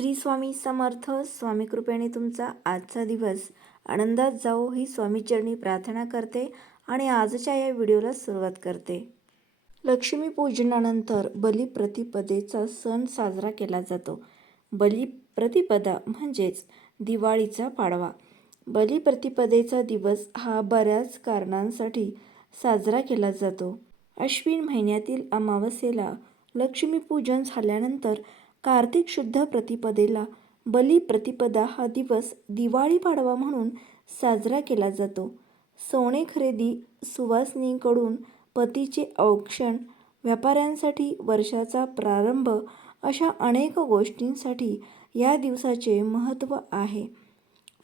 श्री स्वामी समर्थ स्वामी कृपेने तुमचा आजचा दिवस आनंदात जाओ ही स्वामीचरणी प्रार्थना करते आणि आजच्या या व्हिडिओला सुरुवात करते. लक्ष्मीपूजनानंतर बलिप्रतिपदेचा सण साजरा केला जातो. बलिप्रतिपदा म्हणजेच दिवाळीचा पाडवा. बलिप्रतिपदेचा दिवस हा बऱ्याच कारणांसाठी साजरा केला जातो. अश्विन महिन्यातील अमावस्येला लक्ष्मीपूजन झाल्यानंतर कार्तिक शुद्ध प्रतिपदेला बली प्रतिपदा हा दिवस दिवाळी पाडवा म्हणून साजरा केला जातो. सोने खरेदी सुवासनीकडून पतीचे औक्षण व्यापाऱ्यांसाठी वर्षाचा प्रारंभ अशा अनेक गोष्टींसाठी या दिवसाचे महत्त्व आहे.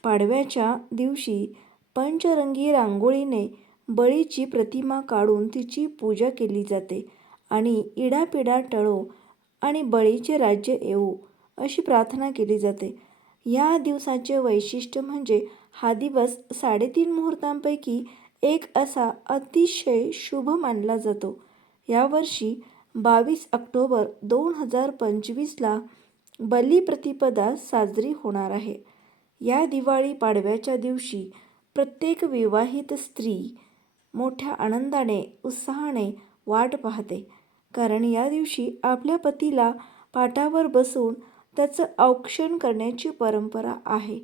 पाडव्याच्या दिवशी पंचरंगी रांगोळीने बळीची प्रतिमा काढून तिची पूजा केली जाते आणि इडापिडा टळो आणि बळीचे राज्य येवो अशी प्रार्थना केली जाते. या दिवसाचे वैशिष्ट्य म्हणजे हा दिवस साडेतीन मुहूर्तांपैकी एक असा अतिशय शुभ मानला जातो. यावर्षी बावीस ऑक्टोबर दोन हजार पंचवीसला बलिप्रतिपदा साजरी होणार आहे. या दिवाळी पाडव्याच्या दिवशी प्रत्येक विवाहित स्त्री मोठ्या आनंदाने उत्साहाने वाट पाहते. कारण या दिवशी आपल्या पतीला पाटावर बसून त्याचं औक्षण करण्याची परंपरा आहे.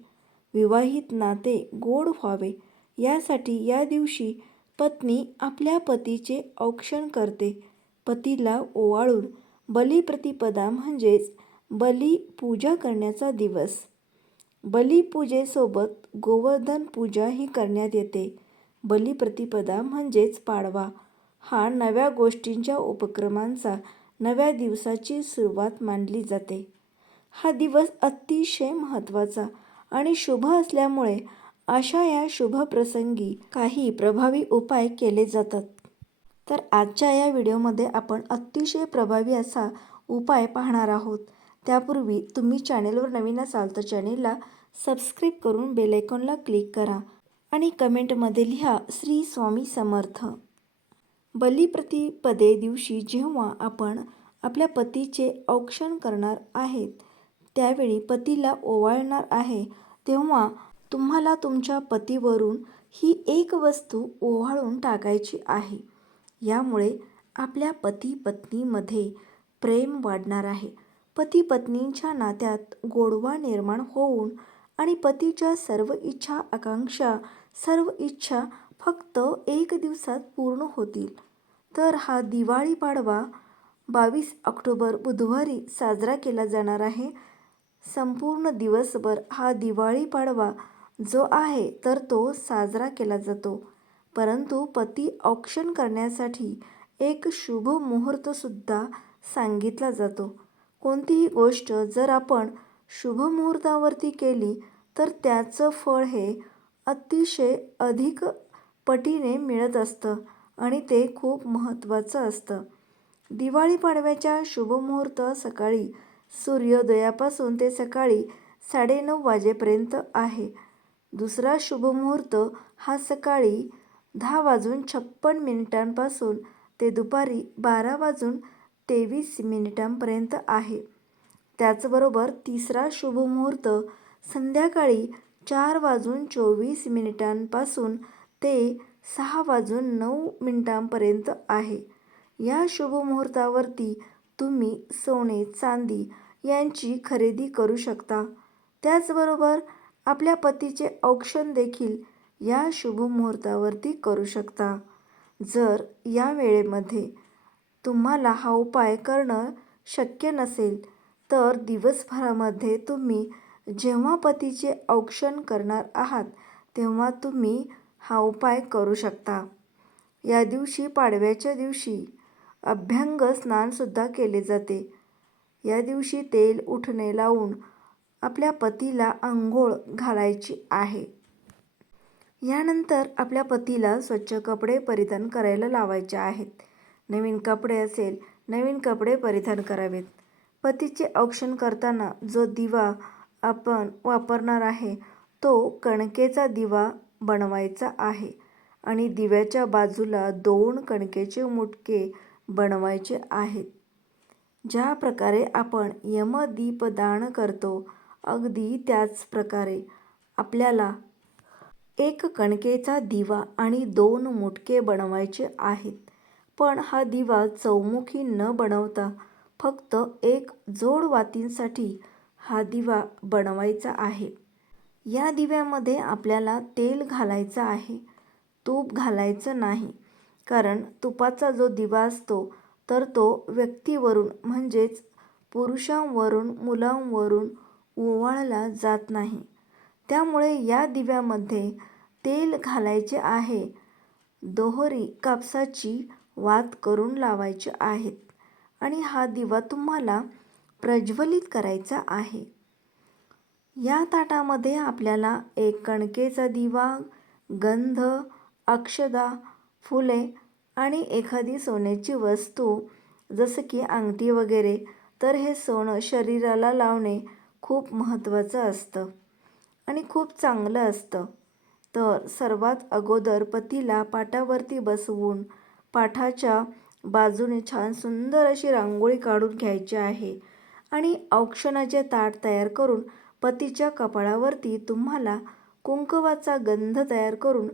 विवाहित नाते गोड व्हावे यासाठी या दिवशी पत्नी आपल्या पतीचे औक्षण करते. पतीला ओवाळून बलिप्रतिपदा म्हणजेच बली पूजा करण्याचा दिवस. बलिपूजेसोबत गोवर्धन पूजाही करण्यात येते. बलिप्रतिपदा म्हणजेच पाडवा. हा नव्या गोष्टींच्या उपक्रमांचा नव्या दिवसाची सुरुवात मानली जाते. हा दिवस अतिशय महत्त्वाचा आणि शुभ असल्यामुळे अशा या शुभ प्रसंगी काही प्रभावी उपाय केले जातात. तर आजच्या या व्हिडिओमध्ये आपण अतिशय प्रभावी असा उपाय पाहणार आहोत. त्यापूर्वी तुम्ही चॅनेलवर नवीन असाल तर चॅनेलला सबस्क्राईब करून बेलायकॉनला क्लिक करा आणि कमेंटमध्ये लिहा श्री स्वामी समर्थ. बलिप्रतिपदे दिवशी जेव्हा आपण आपल्या पतीचे औक्षण करणार आहेत त्यावेळी पतीला ओवाळणार आहे तेव्हा तुम्हाला तुमच्या पतीवरून ही एक वस्तू ओवाळून टाकायची आहे. यामुळे आपल्या पती पत्नीमध्ये प्रेम वाढणार आहे. पती पत्नींच्या नात्यात गोडवा निर्माण होऊन आणि पतीच्या सर्व इच्छा आकांक्षा सर्व इच्छा फक्त एक दिवसात पूर्ण होतील. तर हा दिवाळी पाडवा बावीस ऑक्टोबर बुधवारी साजरा केला जाणार आहे. संपूर्ण दिवसभर हा दिवाळी पाडवा जो आहे तर तो साजरा केला जातो. परंतु पती औक्षण करण्यासाठी एक शुभ मुहूर्तसुद्धा सांगितला जातो. कोणतीही गोष्ट जर आपण शुभ मुहूर्तावरती केली तर त्याचं फळ हे अतिशय अधिक पटीने मिळत असतं आणि ते खूप महत्त्वाचं असतं. दिवाळी पाडव्याच्या शुभमुहूर्त सकाळी सूर्योदयापासून ते सकाळी साडेनऊ वाजेपर्यंत आहे. दुसरा शुभमुहूर्त हा सकाळी दहा वाजून छप्पन मिनिटांपासून ते दुपारी बारा वाजून तेवीस मिनिटांपर्यंत आहे. त्याचबरोबर तिसरा शुभमुहूर्त संध्याकाळी चार वाजून चोवीस मिनिटांपासून ते सहा वाजून नऊ मिनिटांपर्यंत आहे. या शुभमुहूर्तावरती तुम्ही सोने चांदी यांची खरेदी करू शकता. त्याचबरोबर आपल्या पतीचे औक्षण देखील या शुभमुहूर्तावरती करू शकता. जर या वेळेमध्ये तुम्हाला हा उपाय करणं शक्य नसेल तर दिवसभरामध्ये तुम्ही जेव्हा पतीचे औक्षण करणार आहात तेव्हा तुम्ही हा उपाय करू शकता. या दिवशी पाडव्याच्या दिवशी अभ्यंग स्नानसुद्धा केले जाते. या दिवशी तेल उठणे लावून आपल्या पतीला आंघोळ घालायची आहे. यानंतर आपल्या पतीला स्वच्छ कपडे परिधान करायला लावायचे आहेत. नवीन कपडे असेल नवीन कपडे परिधान करावेत. पतीचे औक्षण करताना जो दिवा आपण वापरणार आहे तो कणकेचा दिवा बनवायचा आहे. आणि दिव्याच्या बाजूला दोन कणकेचे मुटके बनवायचे आहेत. ज्या प्रकारे आपण यमदीपदान करतो अगदी त्याच प्रकारे आपल्याला एक कणकेचा दिवा आणि दोन मुटके बनवायचे आहेत. पण हा दिवा चौमुखी न बनवता फक्त एक जोड वातींसाठी हा दिवा बनवायचा आहे. या दिव्यामध्ये आपल्याला तेल घालायचं आहे. तूप घालायचं नाही. कारण तुपाचा जो दिवा असतो तर तो व्यक्तीवरून म्हणजेच पुरुषांवरून मुलांवरून ओवाळला जात नाही. त्यामुळे या दिव्यामध्ये तेल घालायचे आहे. दोहरी कापसाची वात करून लावायचे आहेत. आणि हा दिवा तुम्हाला प्रज्वलित करायचा आहे. या ताटामध्ये आपल्याला एक कणकेचा दिवा गंध अक्षदा फुले आणि एखादी सोन्याची वस्तू जसं की अंगठी वगैरे तर हे सोनं शरीराला लावणे खूप महत्त्वाचं असतं आणि खूप चांगलं असतं. तर सर्वात अगोदर पतीला पाटावरती बसवून पाठाच्या बाजूने छान सुंदर अशी रांगोळी काढून घ्यायची आहे आणि औक्षणाचे ताट तयार करून पतीच्या कपाळावरती तुम्हाला कुंकवाचा गंध तयार करून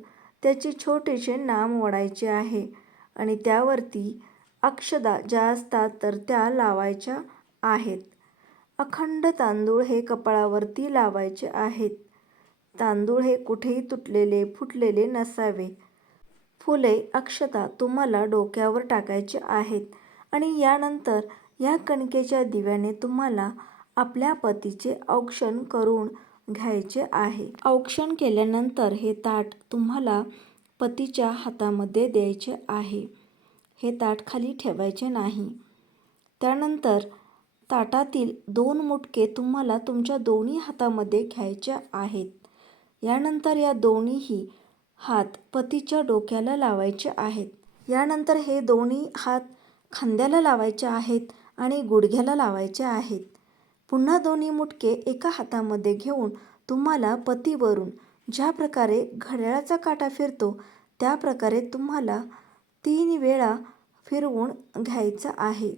त्याचे छोटेसे नाम ओढायचे आहे आणि त्यावरती अक्षदा ज्या असतात तर त्या लावायच्या आहेत. अखंड तांदूळ हे कपाळावरती लावायचे आहेत. तांदूळ हे कुठेही तुटलेले फुटलेले नसावे. फुले अक्षता तुम्हाला डोक्यावर टाकायचे आहेत आणि यानंतर या कणकेच्या दिव्याने तुम्हाला आपल्या पतीचे औक्षण करून घ्यायचे आहे. औक्षण केल्यानंतर हे ताट तुम्हाला पतीच्या हातामध्ये द्यायचे आहे. हे ताट खाली ठेवायचे नाही. त्यानंतर ताटातील दोन मुटके तुम्हाला तुमच्या दोन्ही हातामध्ये घ्यायचे आहेत. यानंतर या दोन्हीही हात पतीच्या डोक्याला लावायचे आहेत. यानंतर हे दोन्ही हात खांद्याला लावायचे आहेत आणि गुडघ्याला लावायचे आहेत. पुन्हा दोन्ही मुटके एका हातामध्ये घेऊन तुम्हाला पतीवरून ज्या प्रकारे घड्याळाचा काटा फिरतो त्या प्रकारे तुम्हाला तीन वेळा फिरवून घ्यायचं आहे.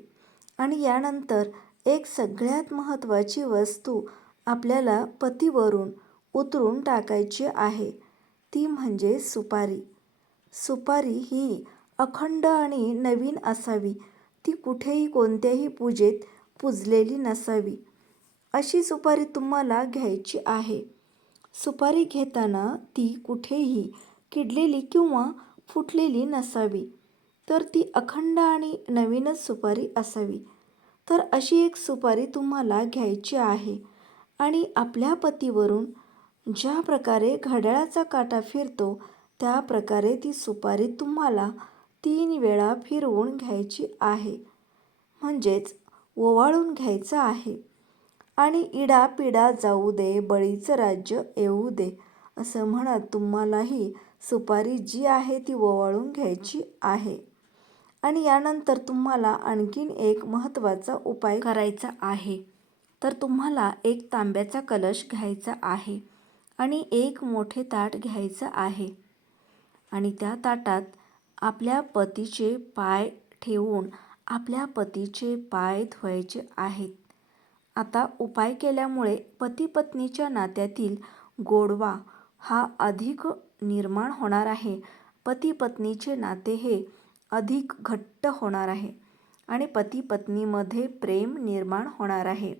आणि यानंतर एक सगळ्यात महत्त्वाची वस्तू आपल्याला पतीवरून उतरून टाकायची आहे. ती म्हणजे सुपारी. सुपारी ही अखंड आणि नवीन असावी. ती कुठेही कोणत्याही पूजेत पुजलेली नसावी. अशी सुपारी तुम्हाला घ्यायची आहे. सुपारी घेताना ती कुठेही किडलेली किंवा फुटलेली नसावी. तर ती अखंड आणि नवीनच सुपारी असावी. तर अशी एक सुपारी तुम्हाला घ्यायची आहे. आणि आपल्या पतीवरून ज्या प्रकारे घड्याळाचा काटा फिरतो त्या प्रकारे ती सुपारी तुम्हाला तीन वेळा फिरवून घ्यायची आहे. म्हणजेच ओवाळून घ्यायचं आहे. आणि इडा पिडा जाऊ दे बळीचं राज्य येऊ दे असं म्हणत तुम्हालाही सुपारी जी आहे ती ओवाळून घ्यायची आहे. आणि यानंतर तुम्हाला आणखीन एक महत्त्वाचा उपाय करायचा आहे. तर तुम्हाला एक तांब्याचा कलश घ्यायचा आहे आणि एक मोठे ताट घ्यायचं आहे. आणि त्या ताटात आपल्या पतीचे पाय ठेवून आपल्या पतीचे पाय धुवायचे आहेत. आता उपाय केल्यामुळे पती पत्नीच्या नात्यातील गोडवा हा अधिक निर्माण होणार आहे. पती पत्नीचे नाते हे अधिक घट्ट होणार आहे आणि पती पत्नीमध्ये प्रेम निर्माण होणार आहे.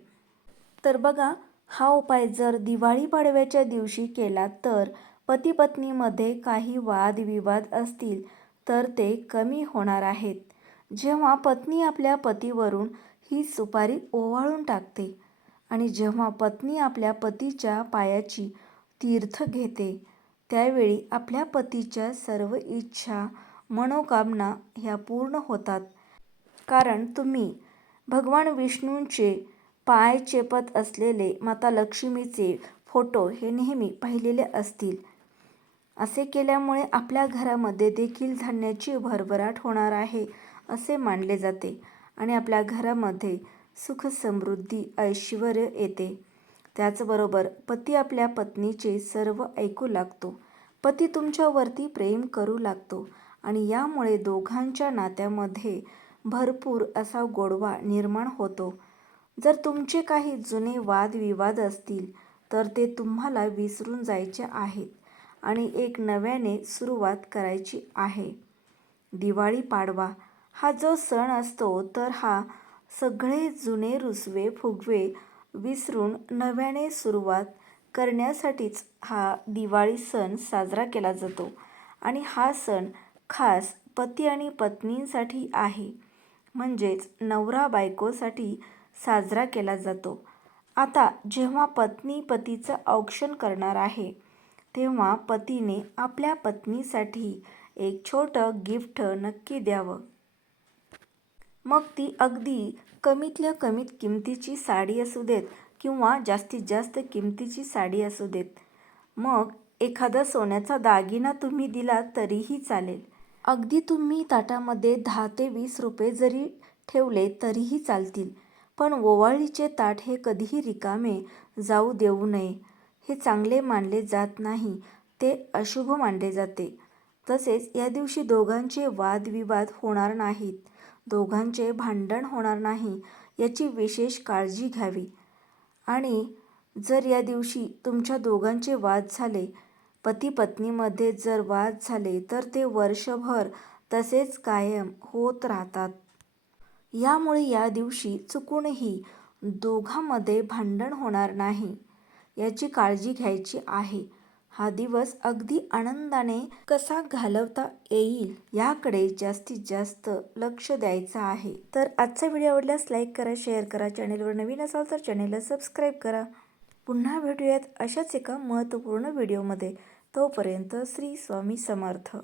तर बघा हा उपाय जर दिवाळी पाडव्याच्या दिवशी केला तर पती पत्नीमध्ये काही वादविवाद असतील तर ते कमी होणार आहेत. जेव्हा पत्नी आपल्या पतीवरून ही सुपारी ओवाळून टाकते आणि जेव्हा पत्नी आपल्या पतीच्या पायाची तीर्थ घेते त्यावेळी आपल्या पतीच्या सर्व इच्छा मनोकामना ह्या पूर्ण होतात. कारण तुम्ही भगवान विष्णूंचे पाय चेपत असलेले माता लक्ष्मीचे फोटो हे नेहमी पाहिलेले असतील. असे केल्यामुळे आपल्या घरामध्ये देखील धान्याची भरभराट होणार आहे असे मानले जाते. आणि आपल्या घरामध्ये सुख समृद्धी ऐश्वर येते. त्याचबरोबर पती आपल्या पत्नीचे सर्व ऐकू लागतो. पती तुमच्यावरती प्रेम करू लागतो आणि यामुळे दोघांच्या नात्यामध्ये भरपूर असा गोडवा निर्माण होतो. जर तुमचे काही जुने वादविवाद असतील तर ते तुम्हाला विसरून जायचे आहेत आणि एक नव्याने सुरुवात करायची आहे. दिवाळी पाडवा हा जो सण असतो तर हा सगळे जुने रुसवे फुगवे विसरून नव्याने सुरुवात करण्यासाठीच हा दिवाळी सण साजरा केला जातो. आणि हा सण खास पती आणि पत्नींसाठी आहे. म्हणजेच नवरा बायकोसाठी साजरा केला जातो. आता जेव्हा पत्नी पतीचं औक्षण करणार आहे तेव्हा पतीने आपल्या पत्नीसाठी एक छोटं गिफ्ट नक्की द्यावं. मग ती अगदी कमीतल्या कमीत किमतीची साडी असू देत किंवा जास्तीत जास्त किमतीची साडी असू देत. मग एखादा सोन्याचा दागिना तुम्ही दिला तरीही चालेल. अगदी तुम्ही ताटामध्ये दहा ते वीस रुपये जरी ठेवले तरीही चालतील. पण ओवाळीचे ताट हे कधीही रिकामे जाऊ देऊ नये. हे चांगले मानले जात नाही. ते अशुभ मानले जाते. तसेच या दिवशी दोघांचे वादविवाद होणार नाहीत. दोघांचे भांडण होणार नाही याची विशेष काळजी घ्यावी. आणि जर या दिवशी तुमच्या दोघांचे वाद झाले पती पत्नीमध्ये जर वाद झाले तर ते वर्षभर तसेच कायम होत राहतात. यामुळे या दिवशी चुकूनही दोघांमध्ये भांडण होणार नाही याची काळजी घ्यायची आहे. हा दिवस अगदी आनंदाने कसा घालवता येईल याकडे जास्तीत जास्त लक्ष द्यायचं आहे. तर आजचा व्हिडिओ आवडल्यास लाईक करा शेअर करा चॅनेलवर नवीन असाल तर चॅनेलला सबस्क्राईब करा. पुन्हा भेटूयात अशाच एका महत्त्वपूर्ण व्हिडिओमध्ये. तोपर्यंत श्री स्वामी समर्थ.